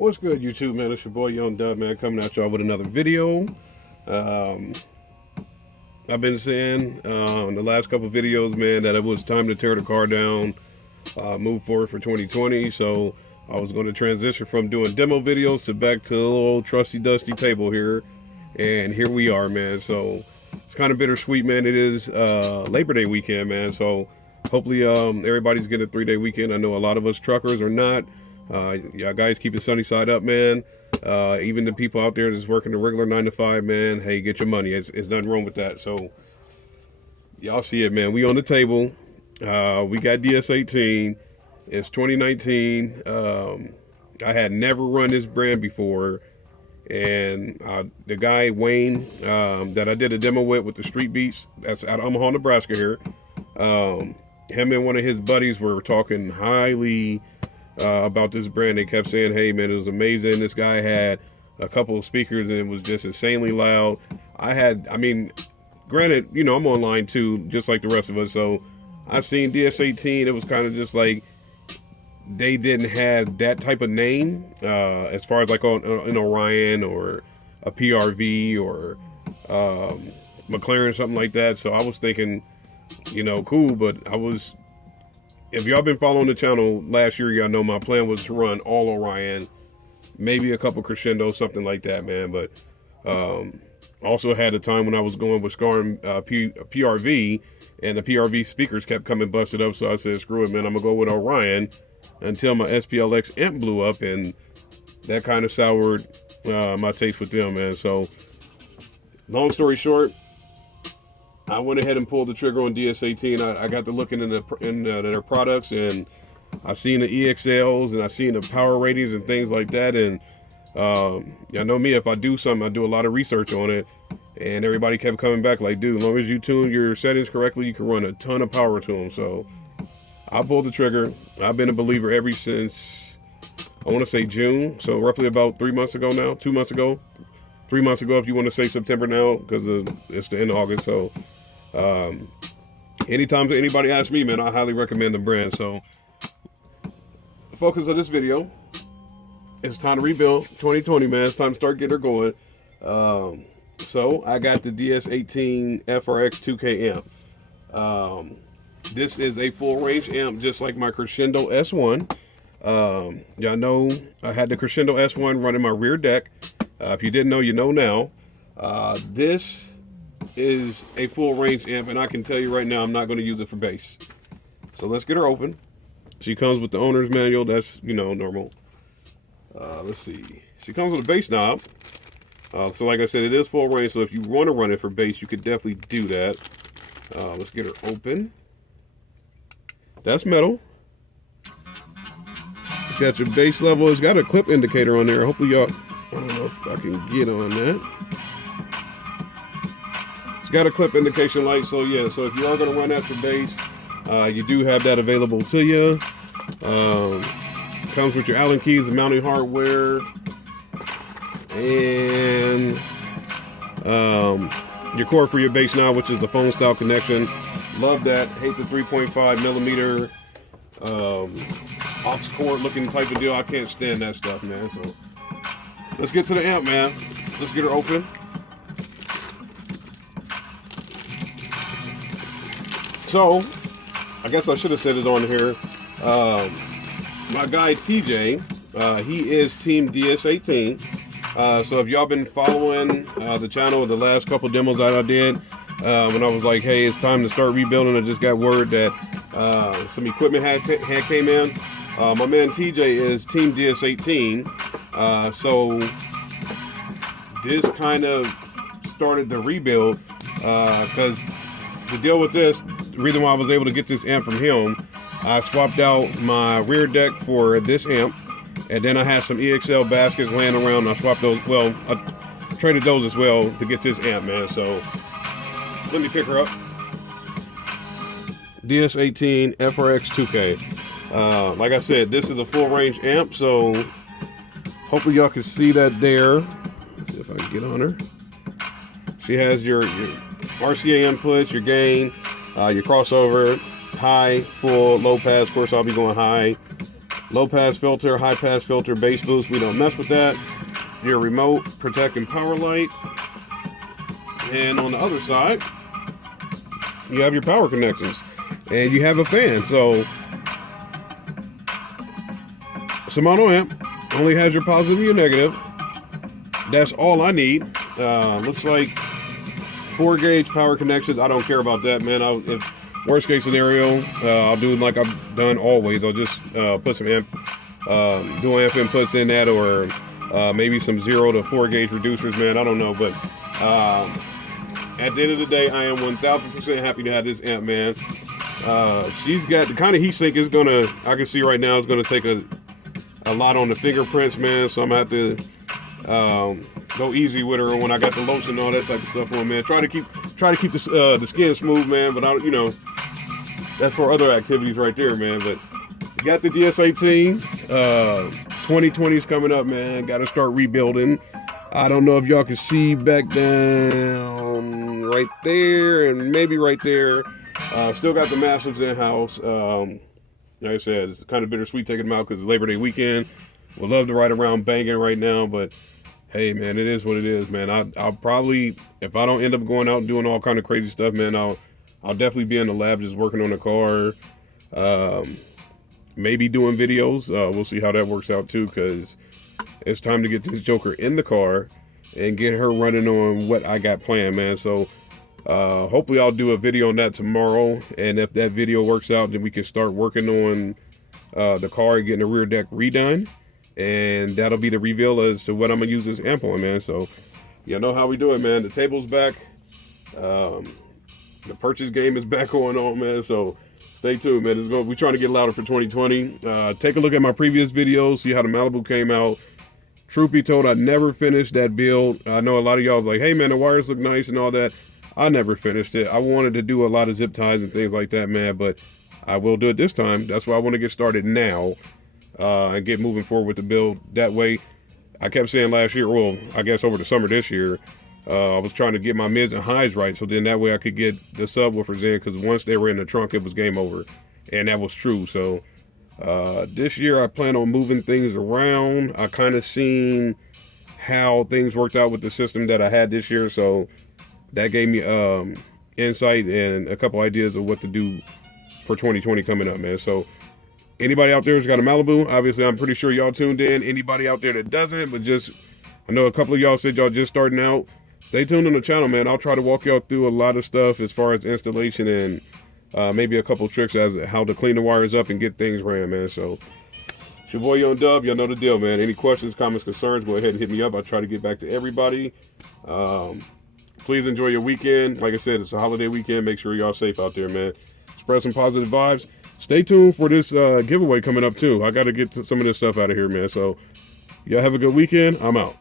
What's good, YouTube, man? It's your boy Young Dub, man, coming at y'all with another video. I've been saying in the last couple videos, man, that it was time to tear the car down, move forward for 2020. So I was going to transition from doing demo videos to back to the little trusty dusty table here, and here we are, man. So it's kind of bittersweet, man. It is Labor Day weekend, man. So hopefully everybody's getting a 3-day weekend. I know a lot of us truckers are not. Yeah, guys, keep it sunny side up, man. Even the people out there that's working the regular 9 to 5, man, hey, get your money. It's nothing wrong with that. So y'all see it, man. We on the table. We got DS18. It's 2019. I had never run this brand before, and the guy Wayne that I did a demo with the Street Beats, that's out of Omaha, Nebraska here. Him and one of his buddies were talking highly about this brand. They kept saying, hey man, it was amazing. This guy had a couple of speakers and it was just insanely loud. I mean, granted, you know, I'm online too, just like the rest of us. So I seen DS18. It was kind of just like, they didn't have that type of name as far as like on an Orion or a PRV or McLaren, something like that. So I was thinking, you know, cool, but if y'all been following the channel last year, y'all know my plan was to run all Orion, maybe a couple Crescendo, something like that, man. But also had a time when I was going with Scar PRV, and the PRV speakers kept coming busted up. So I said, screw it, man, I'm gonna go with Orion until my SPLX amp blew up, and that kind of soured my taste with them, man. So long story short, I went ahead and pulled the trigger on DS18. I got to looking in their products, and I seen the EXLs and I seen the power ratings and things like that. And y'all know me, if I do something, I do a lot of research on it. And everybody kept coming back like, dude, as long as you tune your settings correctly, you can run a ton of power to them. So I pulled the trigger. I've been a believer ever since, I want to say June. So roughly about 3 months ago now, 2 months ago, 3 months ago, if you want to say September now, because it's the end of August. So anytime anybody asks me, man, I highly recommend the brand. So the focus of this video, it's time to rebuild 2020, man. It's time to start getting her going. So I got the DS18 FRX 2K amp. This is a full range amp, just like my Crescendo S1. Y'all know I had the Crescendo S1 running my rear deck. If you didn't know, you know now. This is a full range amp, and I can tell you right now, I'm not going to use it for bass. So let's get her open. She comes with the owner's manual. That's, you know, normal. Let's see. She comes with a bass knob. So like I said, it is full range. So if you want to run it for bass, you could definitely do that. Let's get her open. That's metal. It's got your bass level. It's got a clip indicator on there. Hopefully y'all, I don't know if I can get on that. It's got a clip indication light, so yeah, so if you are going to run that for bass, you do have that available to you. Comes with your Allen keys, the mounting hardware, and your cord for your bass knob, which is the phone style connection. Love that. Hate the 3.5 millimeter aux cord looking type of deal. I can't stand that stuff, man. So let's get to the amp, man. Let's get her open. So, I guess I should have said it on here. My guy TJ, he is Team DS18. So if y'all been following the channel, the last couple demos that I did, when I was like, hey, it's time to start rebuilding, I just got word that some equipment had came in. My man TJ is Team DS18. So this kind of started the rebuild, because to deal with this, the reason why I was able to get this amp from him, I swapped out my rear deck for this amp, and then I had some EXL baskets laying around. I swapped those, well, I traded those as well to get this amp, man. So let me pick her up. DS18 FRX 2K. Like I said, this is a full range amp, so hopefully y'all can see that there. Let's see if I can get on her. She has your RCA inputs, your gain, your crossover, high, full, low pass. Of course, I'll be going high. low pass filter, high pass filter, bass boost. We don't mess with that. Your remote protecting power light. And on the other side, you have your power connections. And you have a fan. So Shimano amp only has your positive and your negative. That's all I need. Looks like 4-gauge power connections. I don't care about that, man. If worst case scenario, I'll do like I've done always. I'll just put some dual amp inputs in that, or maybe some 0 to 4-gauge reducers, man. I don't know, but at the end of the day, I am 1000% happy to have this amp, man. She's got the kind of heat sink is gonna, I can see right now, is gonna take a lot on the fingerprints, man. So I'm gonna have to go easy with her when I got the lotion and all that type of stuff on, man. Try to keep the skin smooth, man. But you know, that's for other activities right there, man. But you got the DS18. 2020 is coming up, man. Got to start rebuilding. I don't know if y'all can see back down right there and maybe right there. Still got the Massives in house. Like I said, it's kind of bittersweet taking them out because it's Labor Day weekend. Would love to ride around banging right now, but hey, man, it is what it is, man. I'll probably, if I don't end up going out and doing all kind of crazy stuff, man, I'll definitely be in the lab just working on the car. Maybe doing videos. We'll see how that works out too, because it's time to get this joker in the car and get her running on what I got planned, man. So hopefully I'll do a video on that tomorrow, and if that video works out, then we can start working on the car and getting the rear deck redone. And that'll be the reveal as to what I'm gonna use this amp on, man. So you know how we do it, man. The table's back. The purchase game is back going on, man. So stay tuned, man. We're trying to get louder for 2020. Take a look at my previous videos, see how the Malibu came out. Truth be told, I never finished that build. I know a lot of y'all was like, hey man, the wires look nice and all that. I never finished it. I wanted to do a lot of zip ties and things like that, man, but I will do it this time. That's why I want to get started now. And get moving forward with the build. That way, I kept saying last year, well, I guess over the summer this year, I was trying to get my mids and highs right, so then that way I could get the subwoofers in, because once they were in the trunk, it was game over, and that was true. So this year I plan on moving things around. I kind of seen how things worked out with the system that I had this year, so that gave me insight and a couple ideas of what to do for 2020 coming up, man. So anybody out there who's got a Malibu, obviously I'm pretty sure y'all tuned in. Anybody out there that doesn't, but just, I know a couple of y'all said y'all just starting out. Stay tuned on the channel, man. I'll try to walk y'all through a lot of stuff as far as installation and maybe a couple tricks as how to clean the wires up and get things ran, man. So it's your boy Young Dub. Y'all know the deal, man. Any questions, comments, concerns, go ahead and hit me up. I'll try to get back to everybody. Please enjoy your weekend. Like I said, it's a holiday weekend. Make sure y'all safe out there, man. Spread some positive vibes. Stay tuned for this giveaway coming up too. I got to get some of this stuff out of here, man. So y'all have a good weekend. I'm out.